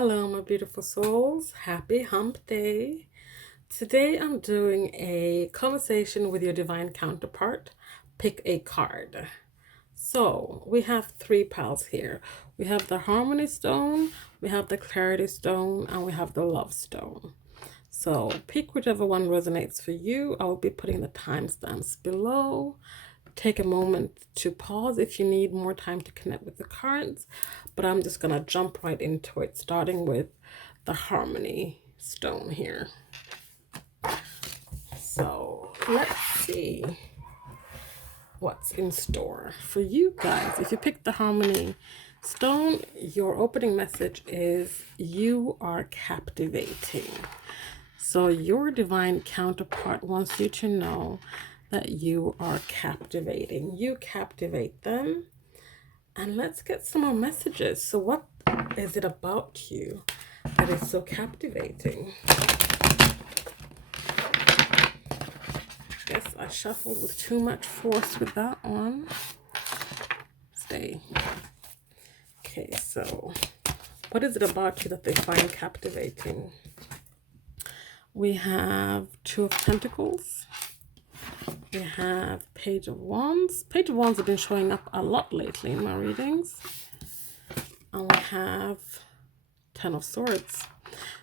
Hello, my beautiful souls. Happy hump day. Today I'm doing a conversation with your divine counterpart. Pick a card. So we have three piles here. We have the harmony stone, we have the clarity stone, and we have the love stone. So pick whichever one resonates for you. I will be putting the timestamps below. Take a moment to pause if you need more time to connect with the cards, but I'm just going to jump right into it, starting with the harmony stone here. So let's see what's in store for you guys. If you pick the harmony stone, your opening message is you are captivating. So your divine counterpart wants you to know that you are captivating. You captivate them. And let's get some more messages. So what is it about you that is so captivating? Guess I shuffled with too much force with that one. Stay. Okay, so what is it about you that they find captivating? We have Two of Pentacles. We have Page of Wands. Page of Wands have been showing up a lot lately in my readings. And we have Ten of Swords.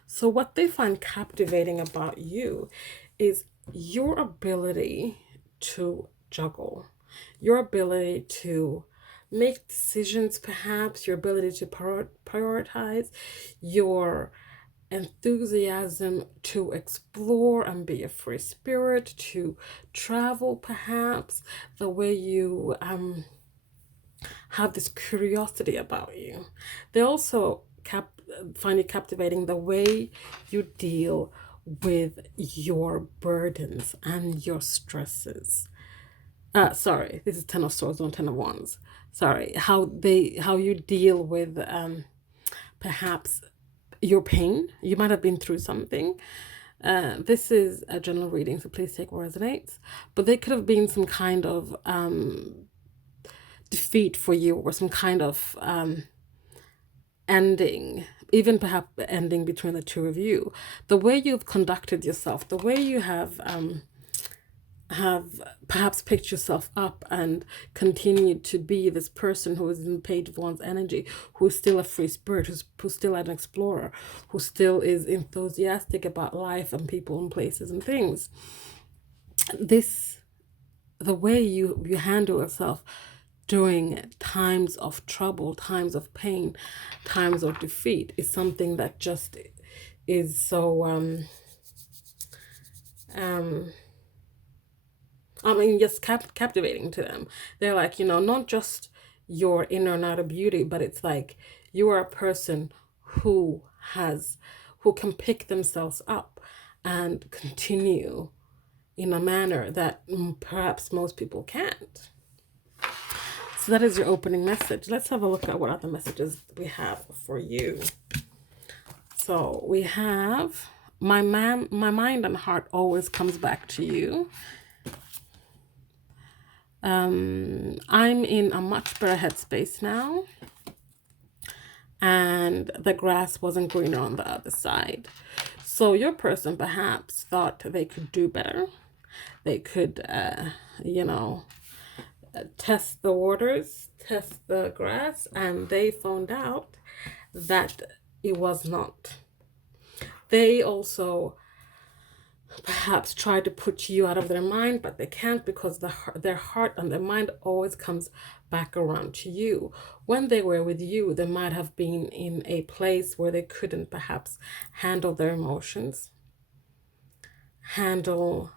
So what they find captivating about you is your ability to juggle, your ability to make decisions, perhaps your ability to prioritize, your enthusiasm to explore and be a free spirit, to travel, perhaps the way you have this curiosity about you. They also find it captivating the way you deal with your burdens and your stresses. Sorry, this is Ten of Swords, not Ten of Wands. Sorry, how you deal with perhaps your pain. You might have been through something. This is a general reading, so please take what resonates. But there could have been some kind of defeat for you, or some kind of ending, even perhaps ending between the two of you. The way you've conducted yourself, the way you have perhaps picked yourself up and continued to be this person who is in Page of Wands energy, who's still a free spirit, who's still an explorer, who still is enthusiastic about life and people and places and things. The way you handle yourself during times of trouble, times of pain, times of defeat is something that just is so just captivating to them. They're like, not just your inner and outer beauty, but it's like you are a person who can pick themselves up and continue in a manner that perhaps most people can't. So that is your opening message. Let's have a look at what other messages we have for you. So we have my mind and heart always comes back to you. I'm in a much better headspace now, and the grass wasn't greener on the other side. So your person perhaps thought they could do better. They could, test the waters, test the grass, and they found out that it was not. They also perhaps try to put you out of their mind, but they can't, because their heart and their mind always comes back around to you. When they were with you, they might have been in a place where they couldn't perhaps handle their emotions, handle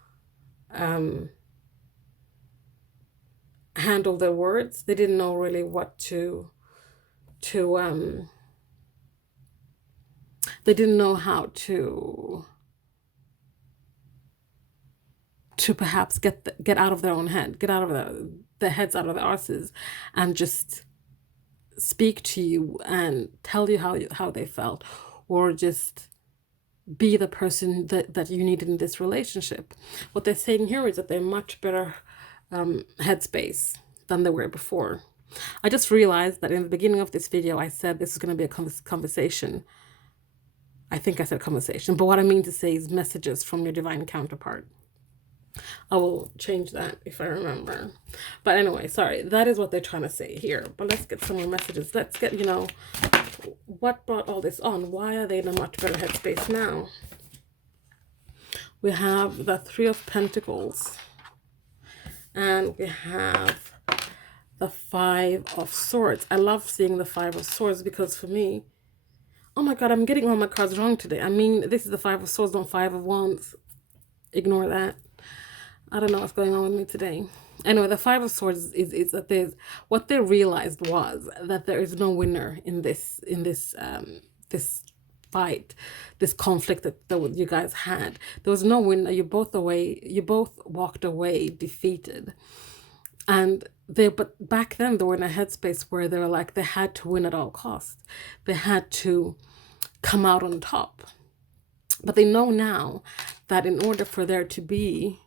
their words. They didn't know really what to they didn't know how to perhaps get out of their own head, get out of their heads out of their arses, and just speak to you and tell you how they felt, or just be the person that you need in this relationship. What they're saying here is that they're much better headspace than they were before. I just realized that in the beginning of this video I said this is going to be a conversation I think I said conversation, but what I mean to say is messages from your divine counterpart. I will change that if I remember. But anyway, sorry, that is what they're trying to say here. But let's get some more messages. Let's get, what brought all this on? Why are they in a much better headspace now? We have the Three of Pentacles. And we have the Five of Swords. I love seeing the Five of Swords because for me, oh my God, I'm getting all my cards wrong today. I mean, this is the Five of Swords, not Five of Wands. Ignore that. I don't know what's going on with me today. Anyway, the Five of Swords is that there's, what they realized was that there is no winner in this this fight, this conflict that you guys had. There was no winner. You both walked away defeated. And but back then they were in a headspace where they were like, they had to win at all costs. They had to come out on top. But they know now that in order for there to be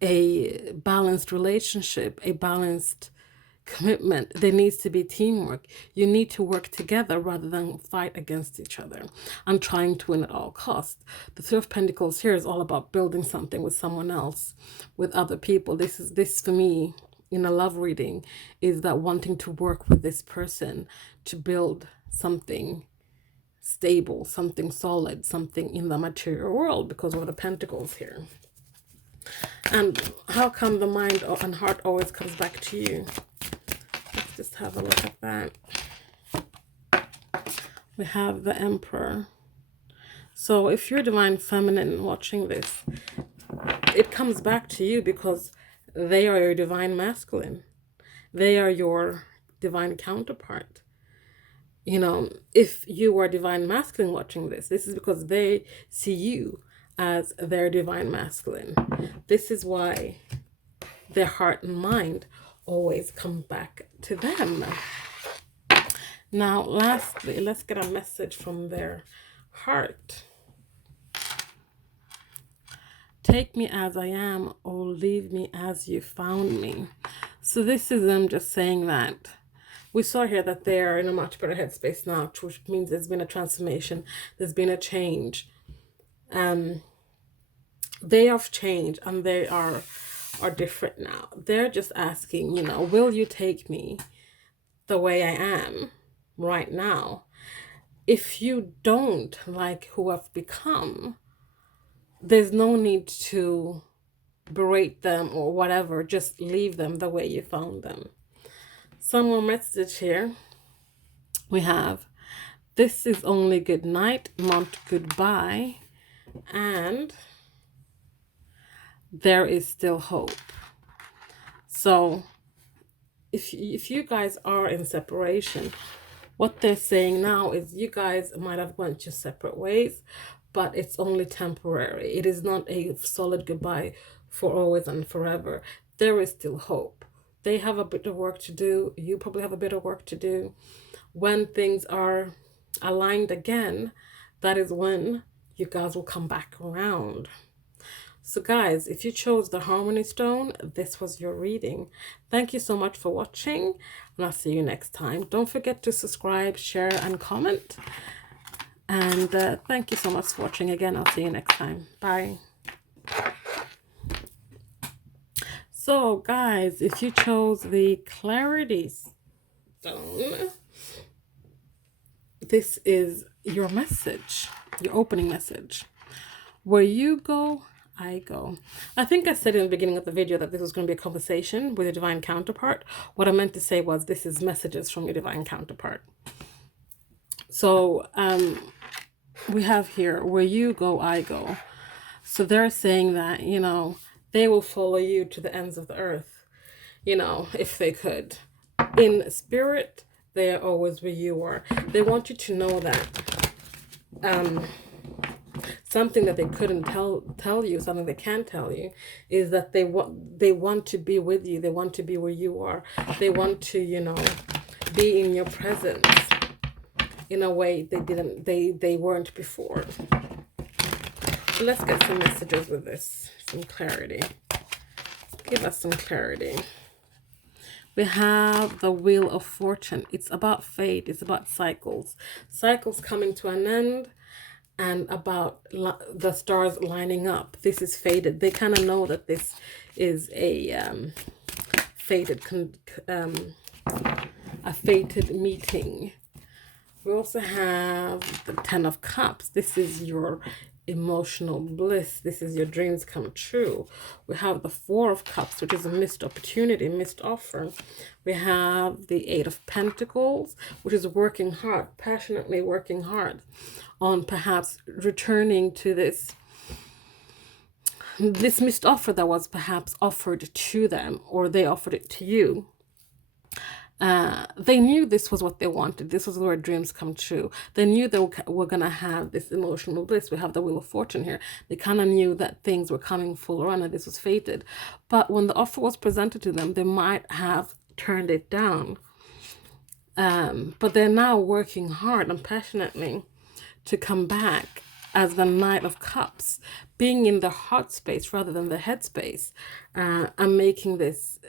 a balanced relationship, a balanced commitment, there needs to be teamwork. You need to work together rather than fight against each other and trying to win at all costs. The Three of Pentacles here is all about building something with someone else, with other people. This for me in a love reading is that wanting to work with this person to build something stable, something solid, something in the material world because of the Pentacles here. And how come the mind and heart always comes back to you? Let's just have a look at that. We have the Emperor. So if you're Divine Feminine watching this, it comes back to you because they are your Divine Masculine. They are your Divine Counterpart. If you are Divine Masculine watching this, this is because they see you as their Divine Masculine. This is why their heart and mind always come back to them. Now, lastly, let's get a message from their heart. Take me as I am, or leave me as you found me. So this is them just saying that we saw here that they're in a much better headspace now, which means there's been a transformation, there's been a change. They have changed and they are different now. They're just asking, will you take me the way I am right now? If you don't like who I've become, there's no need to berate them or whatever. Just leave them the way you found them. Some more message here. We have, this is only good night, not goodbye. And there is still hope. So if you guys are in separation, what they're saying now is you guys might have went your separate ways, but it's only temporary. It is not a solid goodbye for always and forever. There is still hope. They have a bit of work to do. You probably have a bit of work to do. When things are aligned again, that is when you guys will come back around. So guys, if you chose the Harmony Stone, this was your reading. Thank you so much for watching, and I'll see you next time. Don't forget to subscribe, share, and comment. And thank you so much for watching again. I'll see you next time. Bye. So guys, if you chose the Clarity Stone, this is your message, your opening message. Where you go, I go. I think I said in the beginning of the video that this was going to be a conversation with your Divine Counterpart. What I meant to say was this is messages from your Divine Counterpart. So we have here, where you go, I go. So they're saying that, they will follow you to the ends of the earth, if they could. In spirit, they are always where you are. They want you to know that something that they couldn't tell you, something they can't tell you, is that they want to be with you. They want to be where you are. They want to, be in your presence in a way they weren't before. So let's get some messages with this, some clarity. Give us some clarity. We have the Wheel of Fortune. It's about fate. It's about cycles. Cycles coming to an end. and about the stars lining up. This is fated. They kind of know that this is a fated a fated meeting. We also have the Ten of Cups. This is your emotional bliss. This is your dreams come true. We have the Four of Cups, which is a missed opportunity, missed offer. We have the Eight of Pentacles, which is working hard, passionately working hard on perhaps returning to this missed offer that was perhaps offered to them, or they offered it to you. They knew this was what they wanted. This was where dreams come true. They knew they were going to have this emotional bliss. We have the Wheel of Fortune here. They kind of knew that things were coming full around and this was fated. But when the offer was presented to them, they might have turned it down. But they're now working hard and passionately to come back as the Knight of Cups, being in the heart space rather than the head space, and making this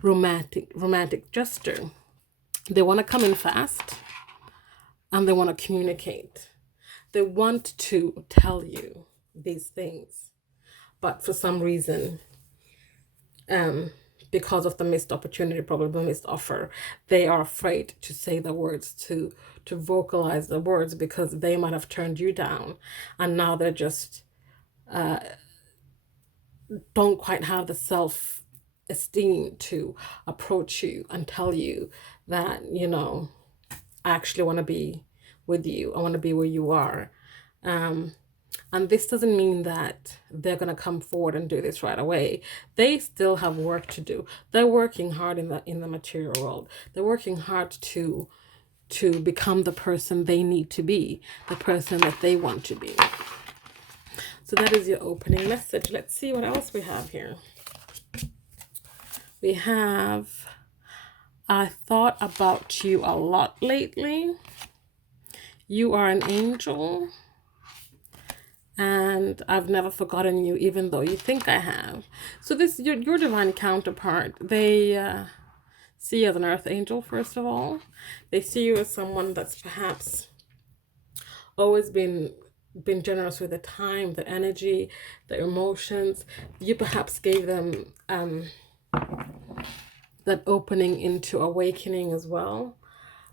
romantic gesture. They want to come in fast and they want to communicate. They want to tell you these things, but for some reason, because of the missed opportunity, probably the missed offer, they are afraid to say the words, to vocalize the words, because they might have turned you down, and now they're just don't quite have the self-esteem to approach you and tell you that, you know, I actually want to be with you. I want to be where you are. And this doesn't mean that they're going to come forward and do this right away. They still have work to do. They're working hard in the material world. They're working hard to become the person they need to be, the person that they want to be. So that is your opening message. Let's see what else we have here. We have, I thought about you a lot lately. You are an angel. And I've never forgotten you, even though you think I have. So this, your divine counterpart, they see you as an earth angel, first of all. They see you as someone that's perhaps always been generous with the time, the energy, the emotions. You perhaps gave them that opening into awakening as well.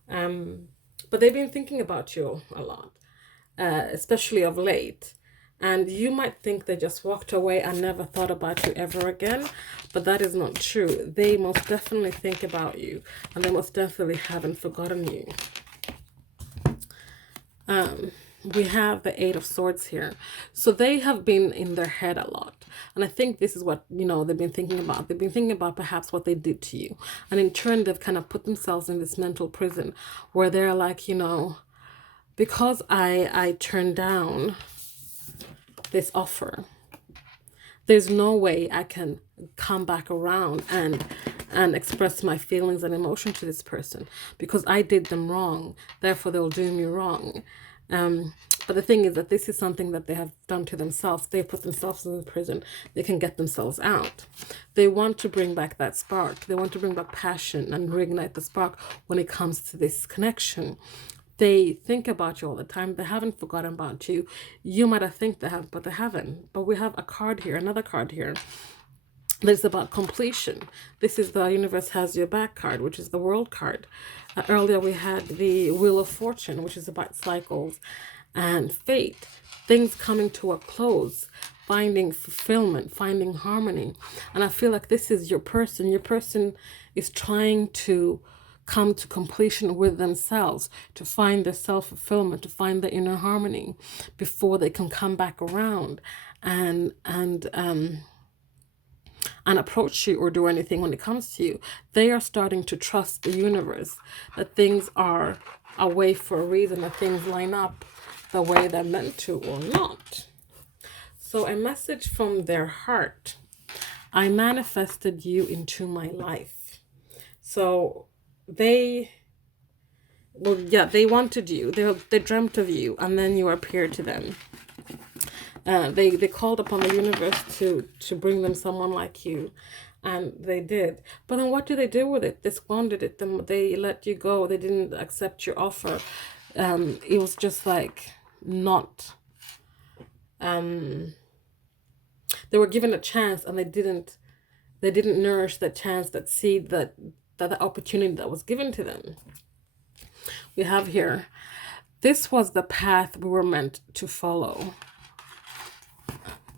But they've been thinking about you a lot, especially of late. And you might think they just walked away and never thought about you ever again, but that is not true. They most definitely think about you, and they most definitely haven't forgotten you. We have the Eight of Swords here. So they have been in their head a lot. And I think this is what, you know, they've been thinking about. They've been thinking about perhaps what they did to you. And in turn, they've kind of put themselves in this mental prison where they're like, you know, because I turned down this offer, there's no way I can come back around and express my feelings and emotion to this person, because I did them wrong, therefore they'll do me wrong. But the thing is that this is something that they have done to themselves. They put themselves in prison. They can get themselves out. They want to bring back that spark. They want to bring back passion and reignite the spark when it comes to this connection. They think about you all the time. They haven't forgotten about you. You might have think they have, but they haven't. But we have a card here, another card here. That's about completion. This is the Universe Has Your Back card, which is the World card. Earlier we had the Wheel of Fortune, which is about cycles and fate. Things coming to a close, finding fulfillment, finding harmony. And I feel like this is your person. Your person is trying to come to completion with themselves, to find their self-fulfillment, to find their inner harmony before they can come back around and approach you or do anything when it comes to you. They are starting to trust the universe, that things are a way for a reason, that things line up the way they're meant to or not. So a message from their heart: I manifested you into my life. So they wanted you, they dreamt of you, and then you appeared to them. They called upon the universe to bring them someone like you, and they did. But then what did they do with it? They squandered it. They let you go. They didn't accept your offer. it was just like not, they were given a chance and they didn't nourish that chance, that seed, that the opportunity that was given to them. We have here, this was the path we were meant to follow.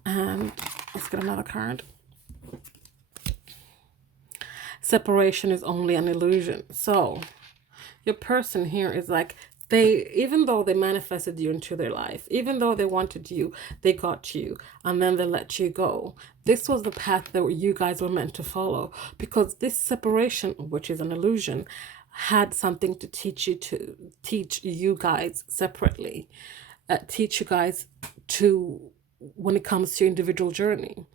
And let's get another card. Separation is only an illusion. So your person here is like, even though they manifested you into their life, even though they wanted you, they got you, and then they let you go. This was the path that you guys were meant to follow, because this separation, which is an illusion, had something to teach you guys separately, teach you guys when it comes to your individual journey.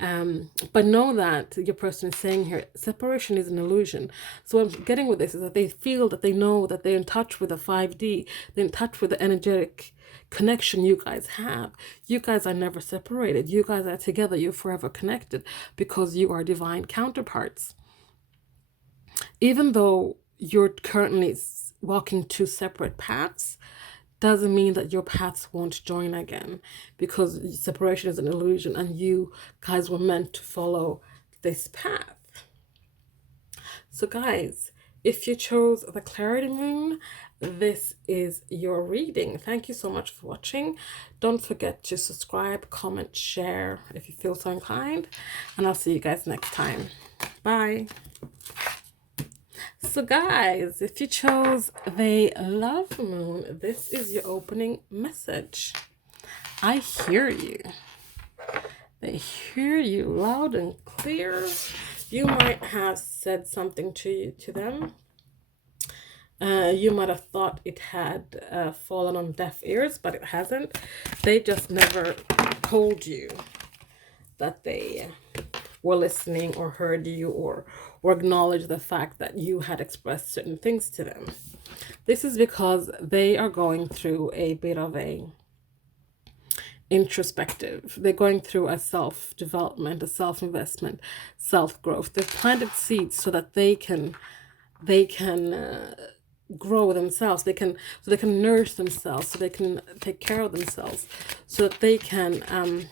But know that your person is saying here, separation is an illusion. So what I'm getting with this is that they feel, that they know that they're in touch with the 5D, they're in touch with the energetic connection you guys have. You guys are never separated. You guys are together. You're forever connected because you are divine counterparts. Even though you're currently walking two separate paths, doesn't mean that your paths won't join again, because separation is an illusion and you guys were meant to follow this path. So guys, if you chose the Clarity Moon, this is your reading. Thank you so much for watching. Don't forget to subscribe, comment, share if you feel so inclined, and I'll see you guys next time. Bye. So guys, if you chose the Love Moon, this is your opening message. I hear you. They hear you loud and clear. You might have said something to them. You might have thought it had fallen on deaf ears, but it hasn't. They just never told you that they were listening or heard you or acknowledged the fact that you had expressed certain things to them. This is because they are going through a bit of a introspective. They're going through a self-development, a self-investment, self-growth. They've planted seeds so that they can grow themselves. So they can nourish themselves, so they can take care of themselves, so that they can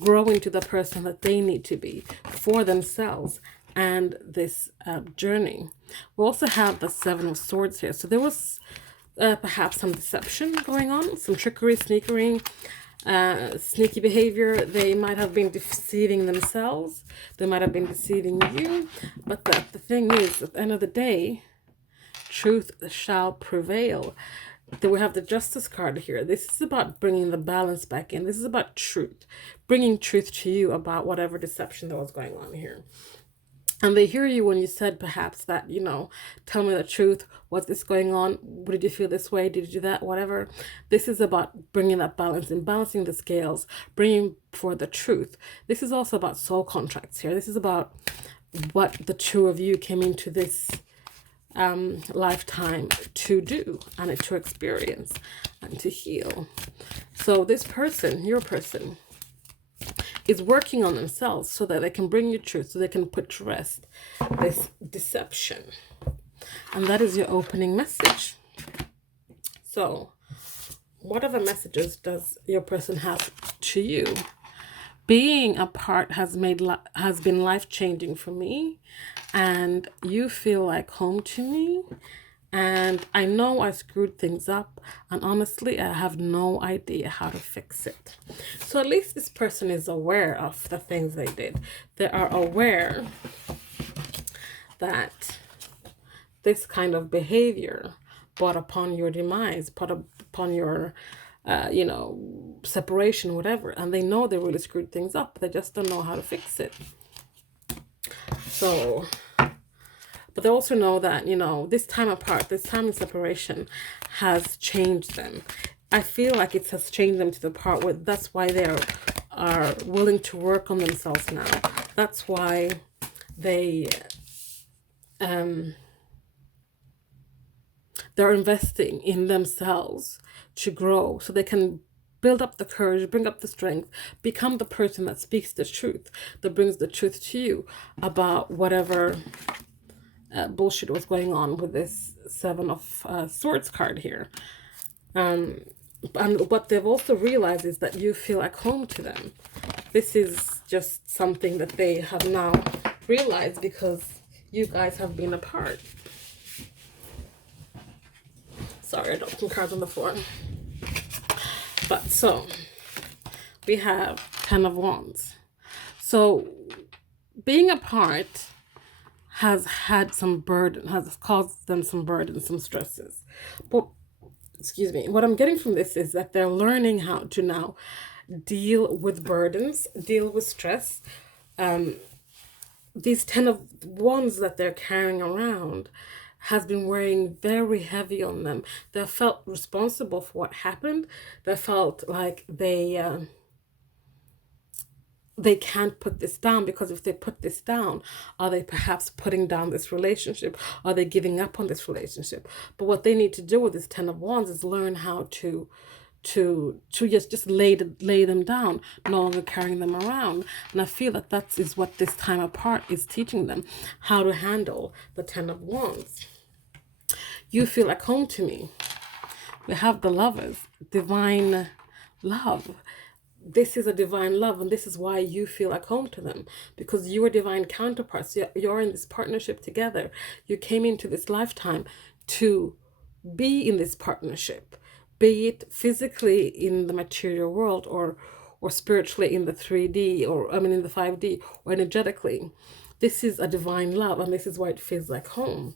grow into the person that they need to be for themselves and this journey. We also have the Seven of Swords here. So there was perhaps some deception going on, some trickery, sneaky behavior. They might have been deceiving themselves. They might have been deceiving you. But the thing is, at the end of the day, truth shall prevail. Then we have the Justice card here. This is about bringing the balance back in. This is about truth, bringing truth to you about whatever deception that was going on here. And they hear you when you said perhaps that, tell me the truth. Was this going on? Did you feel this way? Did you do that? Whatever. This is about bringing that balance in, balancing the scales, bringing for the truth. This is also about soul contracts here. This is about what the two of you came into this lifetime to do and to experience and to heal. So this person, your person, is working on themselves so that they can bring you truth, so they can put to rest this deception. And that is your opening message. So what other messages does your person have to you? Being apart has been life-changing for me, and you feel like home to me. And I know I screwed things up, and honestly, I have no idea how to fix it. So at least this person is aware of the things they did. They are aware that this kind of behavior brought upon your demise, brought upon your, separation, whatever. And they know they really screwed things up. They just don't know how to fix it. So... but they also know that, this time apart, this time in separation has changed them. I feel like it has changed them to the part where that's why they are willing to work on themselves now. That's why they're investing in themselves to grow, so they can build up the courage, bring up the strength, become the person that speaks the truth, that brings the truth to you about whatever bullshit was going on with this Seven of Swords card here. And what they've also realized is that you feel like home to them. This is just something that they have now realized because you guys have been apart. Sorry, I dropped some cards on the floor. But so, we have Ten of Wands. So, being apart has had some burden, has caused them some burden, some stresses. But, excuse me, what I'm getting from this is that they're learning how to now deal with burdens, deal with stress. These Ten of Wands that they're carrying around has been weighing very heavy on them. They felt responsible for what happened. They felt like they can't put this down, because if they put this down, are they perhaps putting down this relationship? Are they giving up on this relationship? But what they need to do with this Ten of Wands is learn how to just lay them down, no longer carrying them around. And I feel that that is what this time apart is teaching them, how to handle the Ten of Wands. You feel like home to me. We have the Lovers, divine love. This is a divine love, and this is why you feel like home to them, because you are divine counterparts. You're in this partnership together. You came into this lifetime to be in this partnership, be it physically in the material world or spiritually in the 3D, or in the 5D, or energetically. This is a divine love, and this is why it feels like home.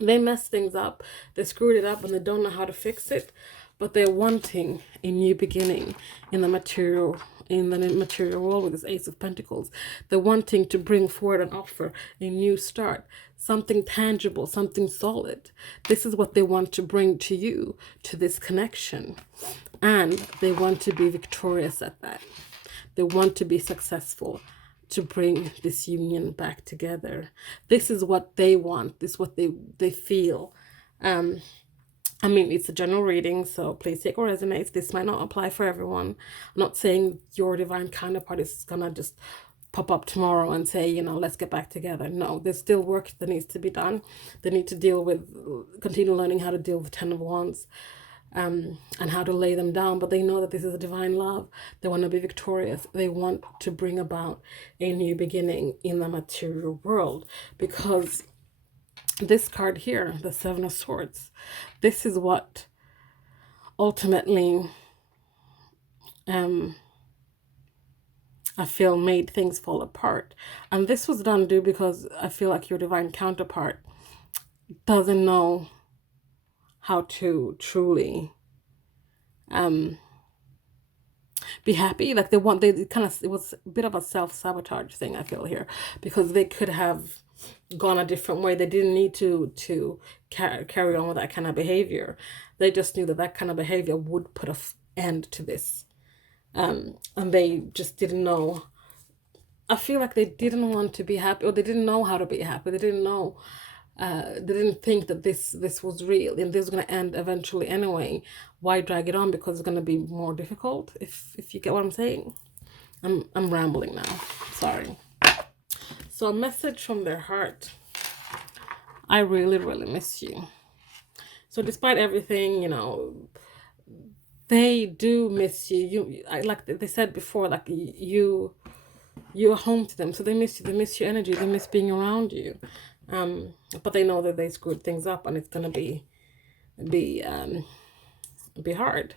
They messed things up, they screwed it up, and they don't know how to fix it, but they're wanting a new beginning in the material world with this Ace of Pentacles. They're wanting to bring forward and offer a new start, something tangible, something solid. This is what they want to bring to you, to this connection. And they want to be victorious at that. They want to be successful, to bring this union back together. This is what they want. This is what they feel. It's a general reading, so please take what resonates. This might not apply for everyone. I'm not saying your divine counterpart is gonna just pop up tomorrow and say, let's get back together. No, there's still work that needs to be done. They need to continue learning how to deal with Ten of Wands, and how to lay them down. But they know that this is a divine love. They want to be victorious. They want to bring about a new beginning in the material world, because this card here, the Seven of Swords, this is what ultimately I feel made things fall apart. And this was done due because I feel like your divine counterpart doesn't know how to truly be happy. Like it was a bit of a self-sabotage thing, I feel here, because they could have gone a different way. They didn't need to carry on with that kind of behavior. They just knew that kind of behavior would put an end to this, and they just didn't know. I feel like they didn't want to be happy, or they didn't know how to be happy. They didn't know. They didn't think that this was real, and this was going to end eventually anyway. Why drag it on? Because it's going to be more difficult. If you get what I'm saying. I'm rambling now. Sorry. So a message from their heart. I really, really miss you. So despite everything, they do miss you. Like they said before, like you're home to them. So they miss you. They miss your energy. They miss being around you. But they know that they screwed things up, and it's gonna be hard.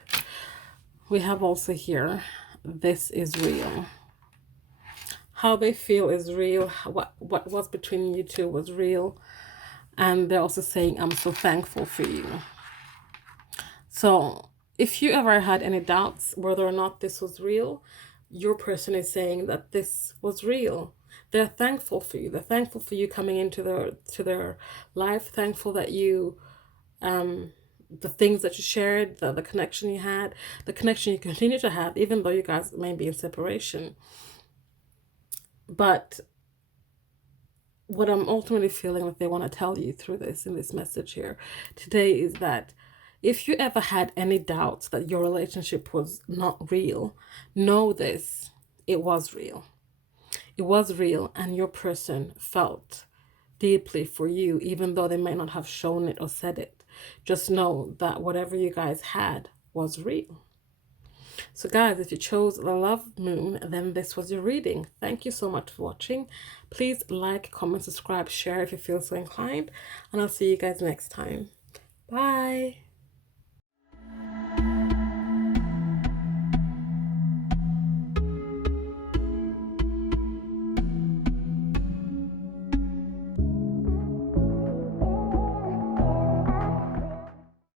We have also here, this is real. How they feel is real. What was between you two was real. And they're also saying, I'm so thankful for you. So if you ever had any doubts whether or not this was real, your person is saying that this was real. They're thankful for you. They're thankful for you coming into their life. Thankful that you, the things that you shared, the connection you had, the connection you continue to have, even though you guys may be in separation. But what I'm ultimately feeling that they want to tell you through this, in this message here today, is that if you ever had any doubts that your relationship was not real, know this, it was real. It was real, and your person felt deeply for you, even though they might not have shown it or said it. Just know that whatever you guys had was real. So guys, if you chose the love moon, then this was your reading. Thank you so much for watching. Please like, comment, subscribe, share if you feel so inclined, and I'll see you guys next time. Bye.